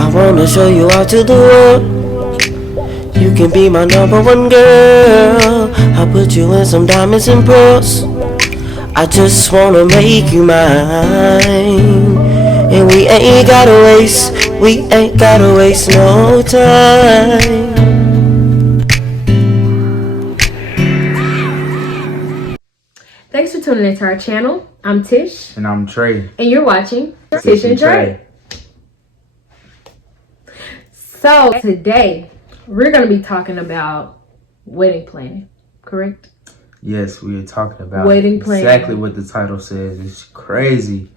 I wanna show you out to the world. You can be my number one girl. I'll put you in some diamonds and pearls. I just wanna make you mine. And we ain't gotta waste no time. Thanks for tuning into our channel. I'm Tish. And I'm Trey. And you're watching Tish and Trey. So today, we're going to be talking about wedding planning, correct? Yes, we are talking about wedding planning. Exactly what the title says. It's crazy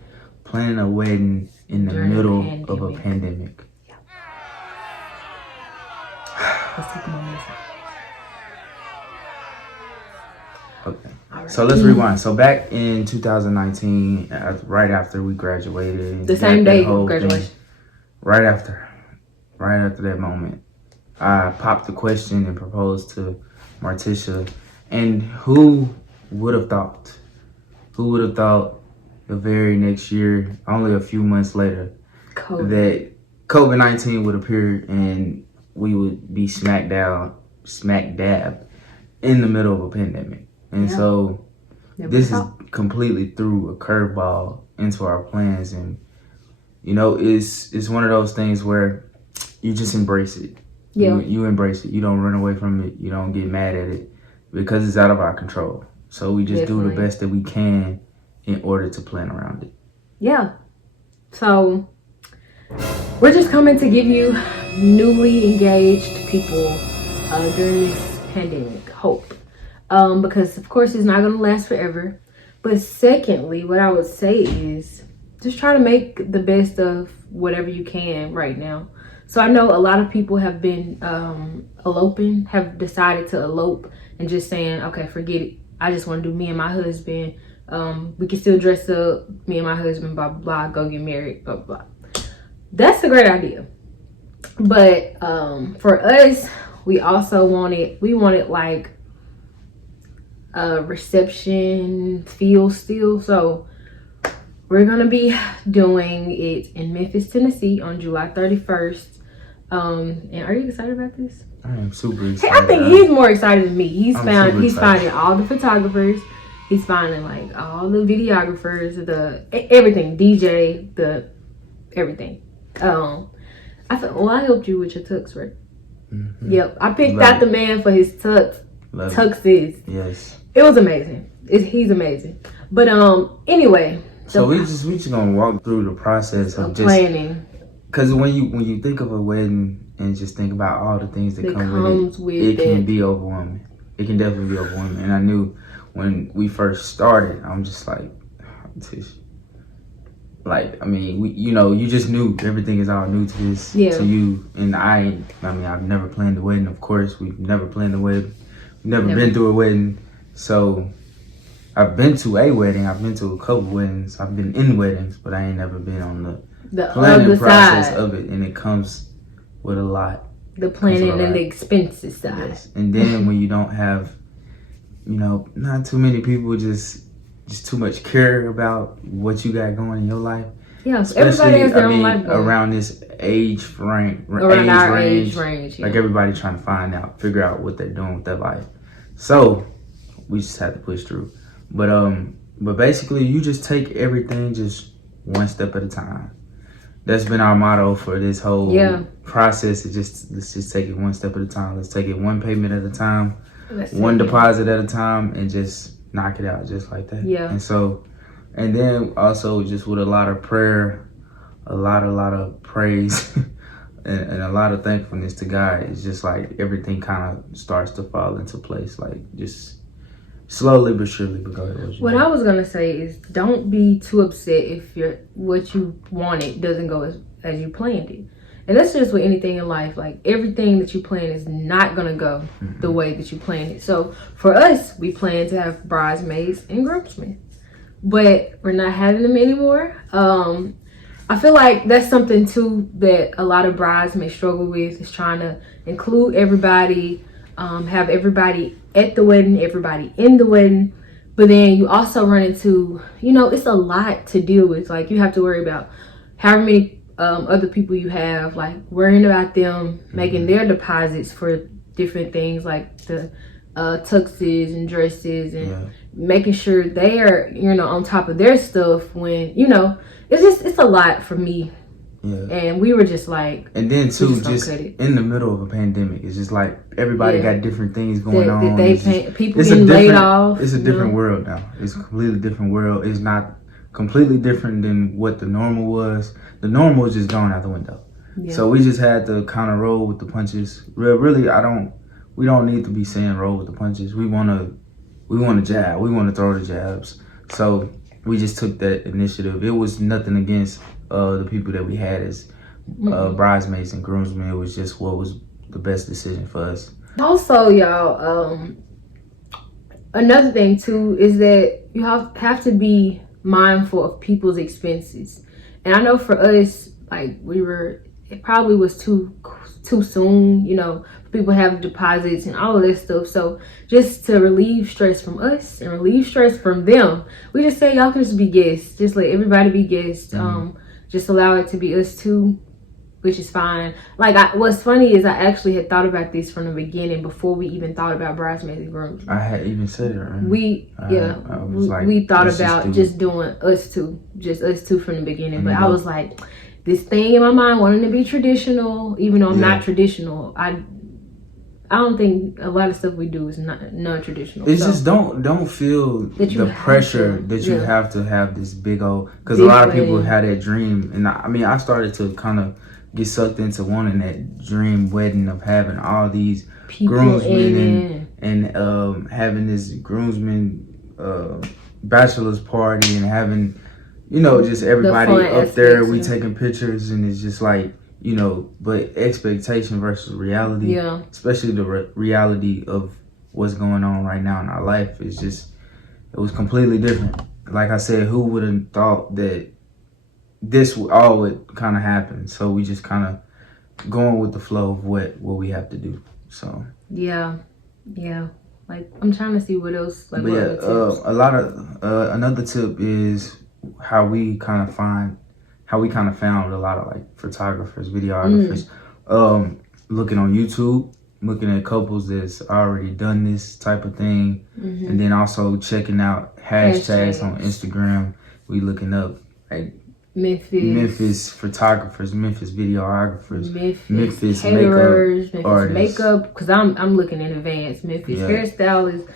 planning a wedding in the middle of a pandemic. Yeah. Let's take a moment. Okay. Right. So let's rewind. So back in 2019, right after we graduated, the same day of graduation, right after that moment, I popped the question and proposed to Martisha. And who would have thought? Who would have thought the very next year, only a few months later, that COVID-19 would appear and we would be smack dab in the middle of a pandemic. And so this is completely threw a curveball into our plans. And, you know, it's one of those things where you just embrace it. Yeah. You embrace it. You don't run away from it. You don't get mad at it because it's out of our control. So we just do the best that we can in order to plan around it. Yeah. So we're just coming to give you newly engaged people during this pandemic hope. Because of course it's not going to last forever. But secondly, what I would say is just try to make the best of whatever you can right now. So I know a lot of people have been eloping, have decided to elope and just saying, okay, forget it. I just want to do me and my husband. We can still dress up, me and my husband, blah, blah, blah, go get married, blah, blah, blah. That's a great idea. But for us, we wanted like a reception feel still. So we're going to be doing it in Memphis, Tennessee on July 31st. And are you excited about this? I am super excited. Hey, I think he's more excited than me. He's finding all the photographers. He's finding like all the videographers, everything, DJ, everything. I helped you with your tux, right? Mm-hmm. Yep, I picked out the man for his tuxes. Yes, it was amazing. He's amazing. But anyway, so we just gonna walk through the process of just planning. Because when you think of a wedding and just think about all the things that come with it, it can be overwhelming. It can definitely be overwhelming. And I knew when we first started, I'm just like, I mean, you just knew everything is all new to you. And I've never planned a wedding. Of course, we've never planned a wedding. We've never been through a wedding. So I've been to a wedding. I've been to a couple weddings. I've been in weddings, but I ain't never been on the planning process of it. And it comes with a lot. The planning and the expenses side. Yes. And then when you don't have, not too many people just too much care about what you got going in your life. Yeah, especially, everybody has their own life going. Around this age range. Yeah. Like everybody trying to figure out what they're doing with their life. So we just had to push through. But basically you just take everything just one step at a time. That's been our motto for this whole process. Let's just take it one step at a time. Let's take it one payment at a time, one deposit at a time, and just knock it out just like that. Yeah. And then also just with a lot of prayer, a lot of praise, and a lot of thankfulness to God. It's just like everything kind of starts to fall into place, like just slowly but surely. But go ahead. What I was gonna say is, don't be too upset if what you wanted doesn't go as you planned it. And that's just with anything in life. Like everything that you plan is not gonna go the way that you planned it. So for us, we plan to have bridesmaids and groomsmen, but we're not having them anymore. I feel like that's something too that a lot of brides may struggle with, is trying to include everybody, have everybody at the wedding, everybody in the wedding. But then you also run into, it's a lot to deal with. Like you have to worry about however many other people you have, like worrying about them making their deposits for different things like the tuxes and dresses, and making sure they are, you know, on top of their stuff when, you know, it's a lot for me. Yeah. And we were just like, and then too, just in the middle of a pandemic, it's just like everybody got different things going on. People getting laid off. It's a different world now. It's a completely different world. It's not completely different than what the normal was. The normal is just gone out the window. Yeah. So we just had to kind of roll with the punches. Really, we don't need to be saying roll with the punches. We want to jab. We want to throw the jabs. So we just took that initiative. It was nothing against the people that we had as bridesmaids and groomsmen. It was just what was the best decision for us. Also, y'all, another thing too is that you have to be mindful of people's expenses. And I know for us, like it probably was too soon, you know, people have deposits and all of that stuff. So just to relieve stress from us and relieve stress from them, we just say y'all can just be guests. Just let everybody be guests. Just allow it to be us too, which is fine. Like, what's funny is I actually had thought about this from the beginning before we even thought about bridesmaids and grooms. I had even said it. Right? We thought about just doing us two from the beginning. But I was like, this thing in my mind wanting to be traditional, even though I'm not traditional. I don't think a lot of stuff we do is not non-traditional. It's just don't feel the pressure that you have to have this big old, because a lot of people had that dream, and I started to kind of get sucked into wanting that dream wedding of having all these people groomsmen and having this groomsmen bachelor's party and having, you know, just everybody up there. We taking pictures, and it's just like, you know, but expectation versus reality, especially the reality of what's going on right now in our life, is just, it was completely different. Like I said, who would have thought that this all would kind of happen? So we just kind of going with the flow of what we have to do. So yeah. Like, I'm trying to see what else. Like, a lot of another tip is how we kind of found a lot of like photographers, videographers, looking on YouTube, looking at couples that's already done this type of thing, and then also checking out hashtags on Instagram. We looking up like Memphis photographers, Memphis videographers, Memphis caterers, makeup artists. Makeup, because I'm looking in advance. Memphis hairstylists.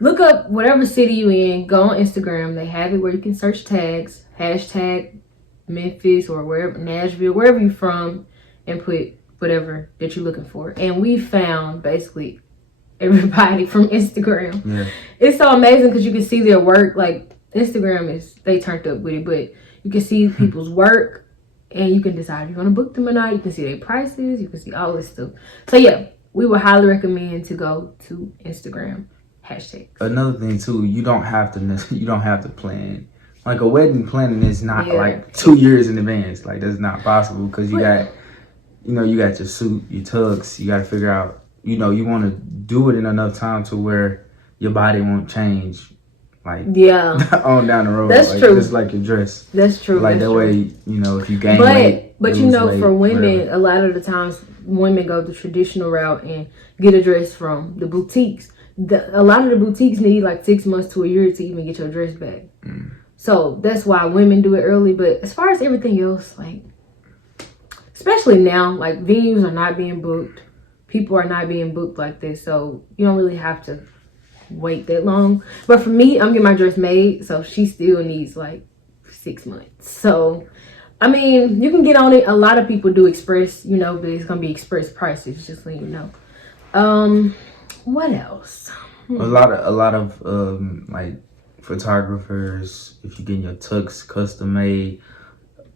Look up whatever city you in. Go on Instagram. They have it where you can search tags, hashtag Memphis or wherever, Nashville, wherever you're from, and put whatever that you're looking for. And we found basically everybody from Instagram. Yeah. It's so amazing because you can see their work. Like, Instagram they turned up with it, but you can see people's work, and you can decide if you want to book them or not. You can see their prices. You can see all this stuff. So yeah, we would highly recommend to go to Instagram. Hashtags. Another thing too, you don't have to plan. Like, a wedding planning is not like 2 years in advance. Like, that's not possible, because you got your suit, your tux. You got to figure out, you want to do it in enough time to where your body won't change. Like, on down the road. That's like, true. Just like your dress. That's true. Like, that's that true. way, if you gain weight. But for women, whatever. A lot of the times women go the traditional route and get a dress from the boutiques. A lot of the boutiques need like 6 months to a year to even get your dress back. So that's why women do it early. But as far as everything else, like, especially now, like, venues are not being booked. People are not being booked like this. So you don't really have to wait that long. But for me, I'm getting my dress made. So she still needs like 6 months. So, I mean, you can get on it. A lot of people do express, but it's going to be express prices, just so you know. What else? A lot of like photographers, if you're getting your tux custom made,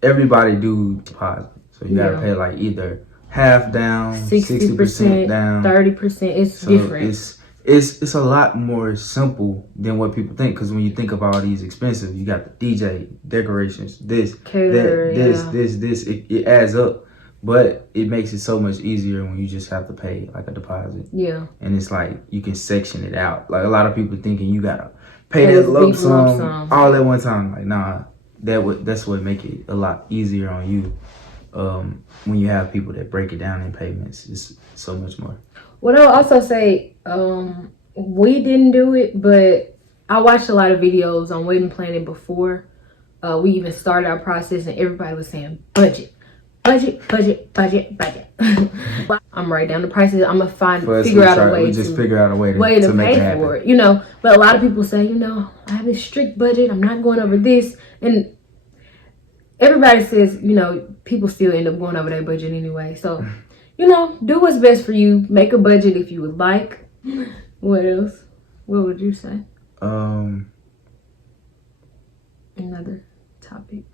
everybody do deposit. So you gotta pay like either half down, 60% down, 30%. It's different. It's a lot more simple than what people think, because when you think of all these expensive, you got the DJ, decorations, this, this, it adds up. But it makes it so much easier when you just have to pay like a deposit. Yeah. And it's like you can section it out. Like, a lot of people thinking you gotta pay that lump sum all at one time. Like, nah, that's what make it a lot easier on you. when you have people that break it down in payments, it's so much more. Well, I'll also say, we didn't do it, but I watched a lot of videos on wedding planning before we even started our process, and everybody was saying budget. I'm write down the prices. I'm gonna figure out a way to pay for it. You know, but a lot of people say, you know, I have this strict budget. I'm not going over this, and everybody says, you know, people still end up going over their budget anyway. So, you know, do what's best for you. Make a budget if you would like. What else? What would you say? Another topic.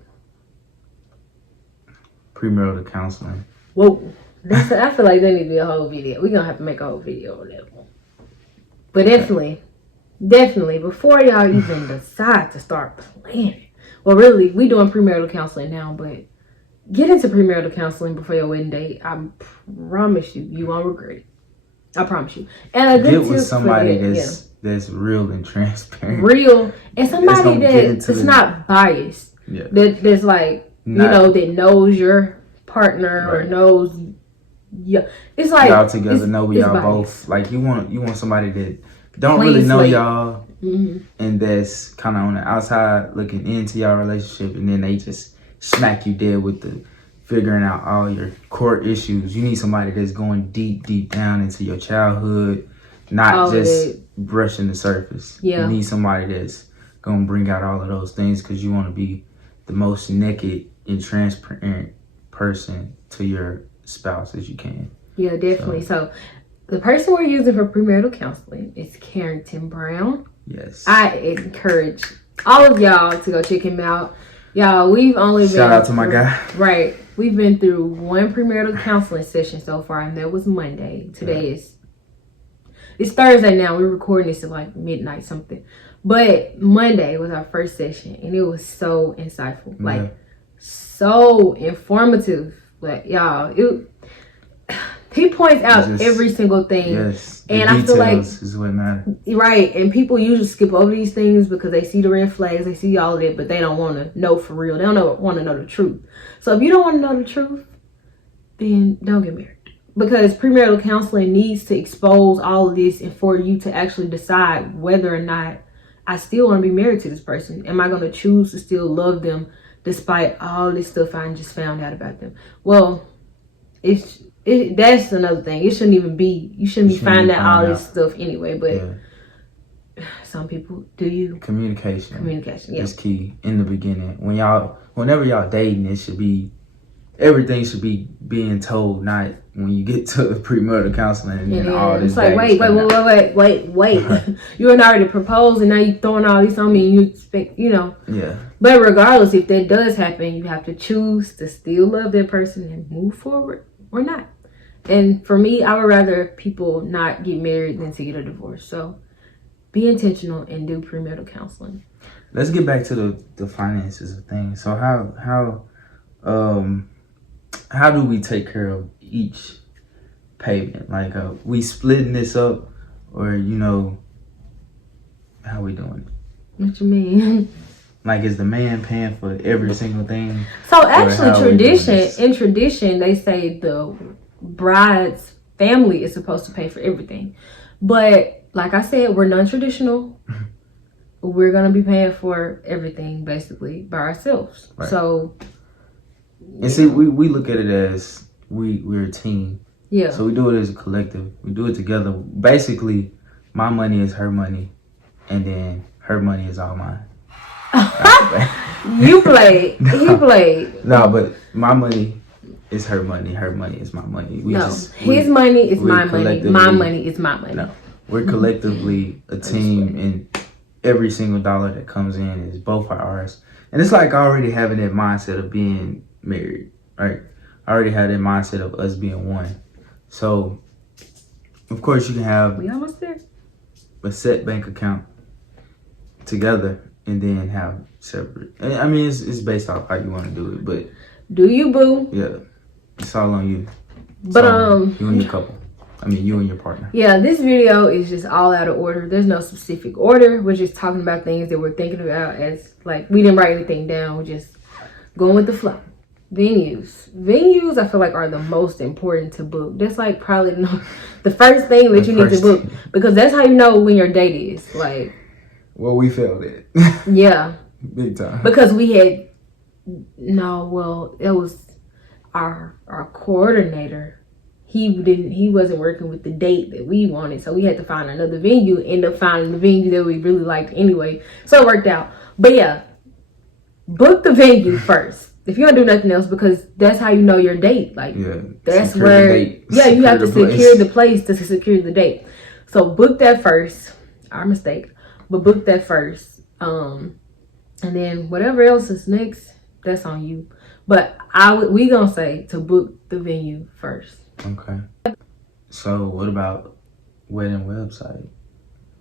Premarital counseling. Whoa. I feel like there needs to be a whole video. We're going to have to make a whole video on that one. But definitely, before y'all even decide to start planning. Well, really, we doing premarital counseling now, but get into premarital counseling before your wedding date. I promise you won't regret it. I promise you. And a good get with somebody that's real and transparent. Real. And somebody that's not biased. Yeah. That's like, you know, that knows your partner or knows. Yeah, it's like y'all together know we y'all both. Like you want somebody that don't really know y'all, and that's kind of on the outside looking into y'all relationship, and then they just smack you dead with the figuring out all your core issues. You need somebody that's going deep down into your childhood, not all just brushing the surface. Yeah, you need somebody that's gonna bring out all of those things because you want to be the most naked and transparent person to your spouse as you can. Yeah, definitely. So the person we're using for premarital counseling is Carrington Brown. Yes. I encourage all of y'all to go check him out. Y'all, we've only shout out to my guy. Right. We've been through one premarital counseling session so far, and that was Monday. Today it's Thursday now. We're recording this at like midnight something. But Monday was our first session, and it was so insightful. Like so informative. Like y'all, he points out every single thing. Yes, and I feel like is what matters. Right, and people usually skip over these things because they see the red flags, they see all of it, but they don't want to know for real. They don't want to know the truth. So if you don't want to know the truth, then don't get married. Because premarital counseling needs to expose all of this, and for you to actually decide whether or not I still want to be married to this person. Am I going to choose to still love them despite all this stuff I just found out about them? Well, that's another thing. It shouldn't even be. You shouldn't be finding out all this stuff anyway. But some people do. Communication yeah, is key in the beginning. Whenever y'all dating, everything should be being told, not when you get to premarital counseling and then all this. It's like wait. You had already proposed and now you throwing all this on me and you expect, you know. Yeah. But regardless, if that does happen, you have to choose to still love that person and move forward or not. And for me, I would rather people not get married than to get a divorce. So be intentional and do premarital counseling. Let's get back to the finances of things. So how do we take care of each payment? Like, we splitting this up, or how we doing it? What you mean? Like, is the man paying for every single thing? So actually, in tradition, they say the bride's family is supposed to pay for everything. But like I said, we're non-traditional. We're gonna be paying for everything basically by ourselves. Right. So. And see, we look at it as we're a team. Yeah. So we do it as a collective. We do it together. Basically, my money is her money, and then her money is all mine. You played. He played. No, but my money is her money. Her money is my money. His money is my money. My money is my money. No, we're collectively a team, and every single dollar that comes in is both ours. And it's like already having that mindset of being married, right? I already had that mindset of us being one. So, of course, you can have a set bank account together and then have separate. I mean, it's based off how you want to do it, but do you, boo? Yeah, it's all on you. But you and your couple. I mean, you and your partner. Yeah, this video is just all out of order. There's no specific order. We're just talking about things that we're thinking about as, like, we didn't write anything down. We're just going with the flow. Venues I feel like are the most important to book. That's like probably the first thing that you need to book, because that's how you know when your date is. Like, well, we failed it. Yeah. Big time. Because we had it was our coordinator. He wasn't working with the date that we wanted, so we had to find another venue. End up finding the venue that we really liked anyway, so it worked out. But yeah, book the venue first if you don't do nothing else, because that's how you know your date. Like, that's where you have to secure the place to secure the date. So book that first. Our mistake, but book that first. And then whatever else is next, that's on you. But we gonna say to book the venue first. Okay. So what about wedding website?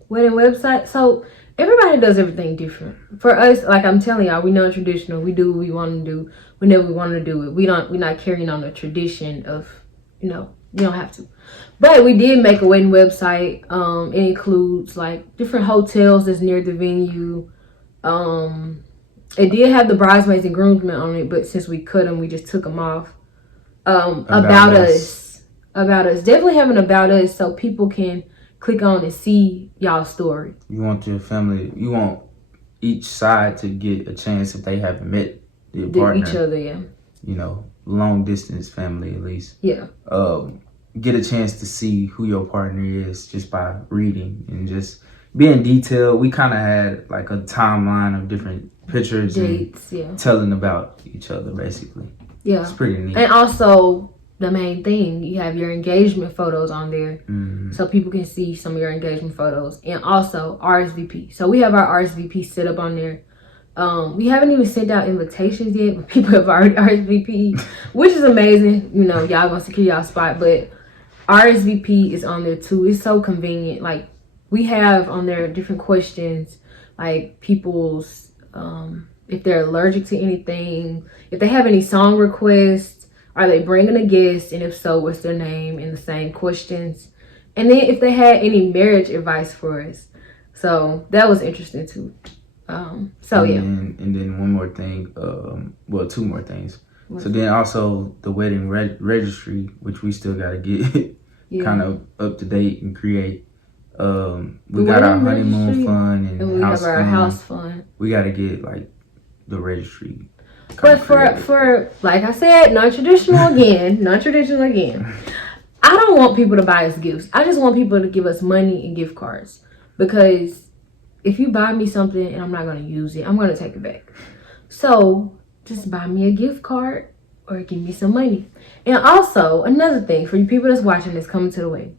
Wedding website. So everybody does everything different. For us, like I'm telling y'all, we non-traditional. We do what we want to do whenever we want to do it. We're not carrying on the tradition of, you don't have to. But we did make a wedding website. It includes like different hotels that's near the venue. It did have the bridesmaids and groomsmen on it, but since we cut them, we just took them off. About us. Definitely having about us, so people can click on and see y'all's story. You want your family, you want each side to get a chance if they haven't met their partner. Each other, yeah. Long distance family at least. Yeah. Get a chance to see who your partner is just by reading and just being detailed. We kind of had like a timeline of different pictures, dates, and telling about each other basically. Yeah. It's pretty neat. And also, the main thing, you have your engagement photos on there, so people can see some of your engagement photos, and also RSVP. So we have our RSVP set up on there. We haven't even sent out invitations yet, but people have already RSVP, which is amazing. Y'all gonna secure y'all spot, but RSVP is on there too. It's so convenient. Like, we have on there different questions, like people's if they're allergic to anything, if they have any song requests, are they bringing a guest, and if so, what's their name, and the same questions. And then if they had any marriage advice for us. So that was interesting too. And then one more thing, two more things. So then also the wedding registry, which we still got to get kind of up to date and create. We got our honeymoon fund and we have our house fund. We got to get like the registry. But for like I said, non-traditional again. I don't want people to buy us gifts. I just want people to give us money and gift cards, because if you buy me something and I'm not going to use it, I'm going to take it back. So just buy me a gift card or give me some money. And also, another thing for you people that's watching this coming to the wedding,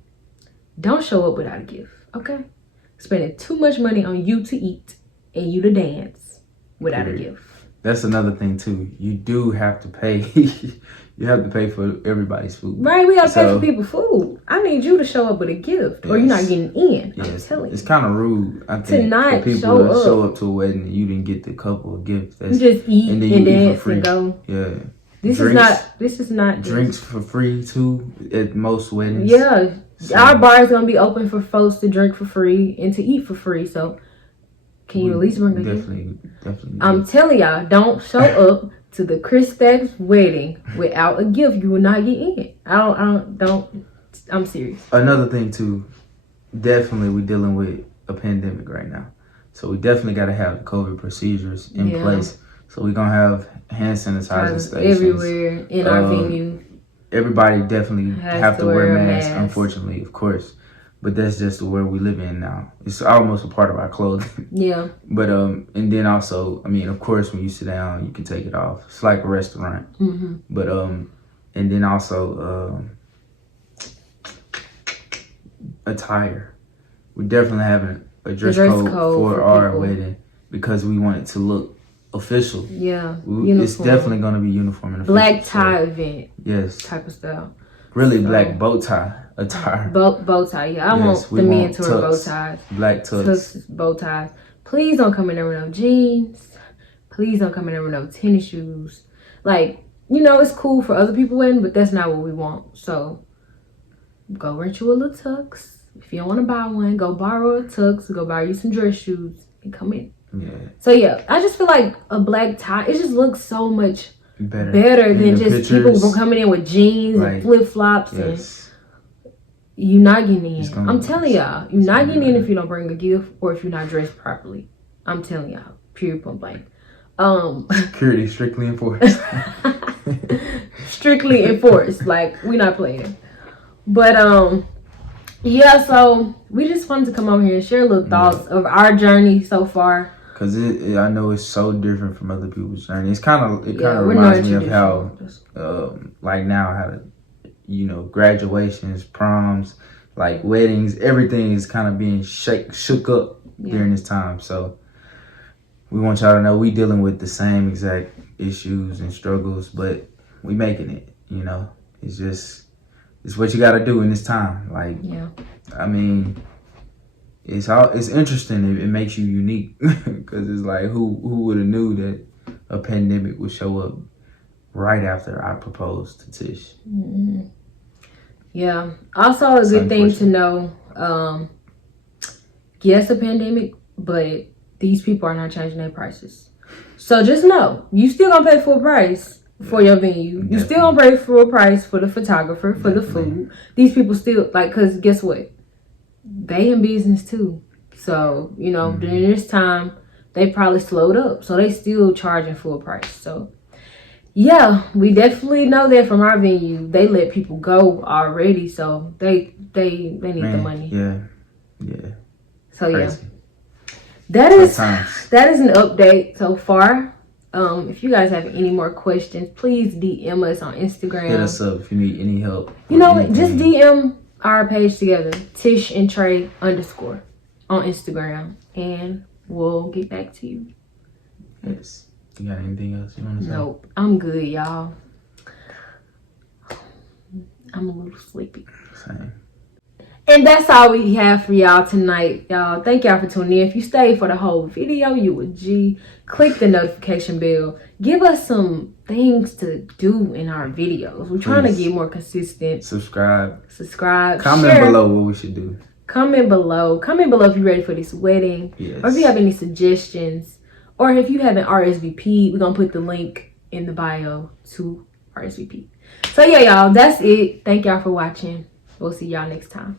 don't show up without a gift, okay? Spending too much money on you to eat and you to dance without a gift. That's another thing too. You do have to pay. You have to pay for everybody's food. Right, we gotta pay for people's food. I need you to show up with a gift, or you're not getting in. I'm telling you. It's kind of rude, I think, for people to show up to a wedding and you didn't get the couple of gifts. You just eat and dance and go. Yeah. This is not drinks for free too at most weddings. Yeah. So our bar is gonna be open for folks to drink for free and to eat for free. So can you at least bring a gift? Definitely. I'm telling y'all, don't show up to the Chris Staggs wedding without a gift. You will not get in. I'm serious. Another thing too, definitely we're dealing with a pandemic right now. So we definitely got to have the COVID procedures in place. So we're going to have hand sanitizer stations everywhere in our venue. Everybody definitely have to wear masks, unfortunately, of course. But that's just the world we live in now. It's almost a part of our clothing. Yeah. But and then also, I mean, of course, when you sit down, you can take it off. It's like a restaurant. Mm-hmm. But and then also attire. We're definitely having a dress code for our wedding, because we want it to look official. Yeah. It's definitely going to be uniform and official. Black tie event. Yes. Type of style. Really, black bow tie attire. Bow tie, yeah. I want the men to wear bow ties. Black tux. Bow ties. Please don't come in there with no jeans. Please don't come in there with no tennis shoes. Like, it's cool for other people wedding, but that's not what we want. So, go rent you a little tux. If you don't want to buy one, go borrow a tux. Go buy you some dress shoes and come in. Yeah. So, yeah, I just feel like a black tie, it just looks so much better than just people coming in with jeans and flip-flops. Yes. And you're not getting in. I'm telling y'all, you're not getting in if you don't bring a gift or if you're not dressed properly. I'm telling y'all, period, point blank. Security strictly enforced. Strictly enforced. Like, we're not playing. But yeah, so we just wanted to come over here and share little thoughts of our journey so far. Cause I know it's so different from other people's journey. It kind of reminds me of how, like now, how graduations, proms, like weddings, everything is kind of being shook up during this time. So we want y'all to know we dealing with the same exact issues and struggles, but we making it. It's what you got to do in this time. Like, I mean. It's interesting. It makes you unique because it's like who would have knew that a pandemic would show up right after I proposed to Tish. Mm-hmm. Yeah. Also, a good thing to know. Yes, a pandemic, but these people are not changing their prices. So just know you still gonna pay full price for your venue. You still gonna pay full price for the photographer, for the food. These people still because guess what? They in business too. So, during this time, they probably slowed up. So they still charging full price. So, yeah, we definitely know that from our venue. They let people go already. So they need the money. Yeah. So, crazy. That is an update so far. If you guys have any more questions, please DM us on Instagram. Hit us up if you need any help. Just DM our page together, Tish and Trey _ on Instagram, and we'll get back to you. Yes. You got anything else you want to say? Nope. I'm good, y'all. I'm a little sleepy. Same. And that's all we have for y'all tonight, y'all. Thank y'all for tuning in. If you stayed for the whole video, you a G. Click the notification bell. Give us some things to do in our videos. We're trying to get more consistent. Subscribe. Comment share. Below what we should do. Comment below if you're ready for this wedding. Yes. Or if you have any suggestions. Or if you haven't RSVP'd, we're going to put the link in the bio to RSVP. So yeah, y'all, that's it. Thank y'all for watching. We'll see y'all next time.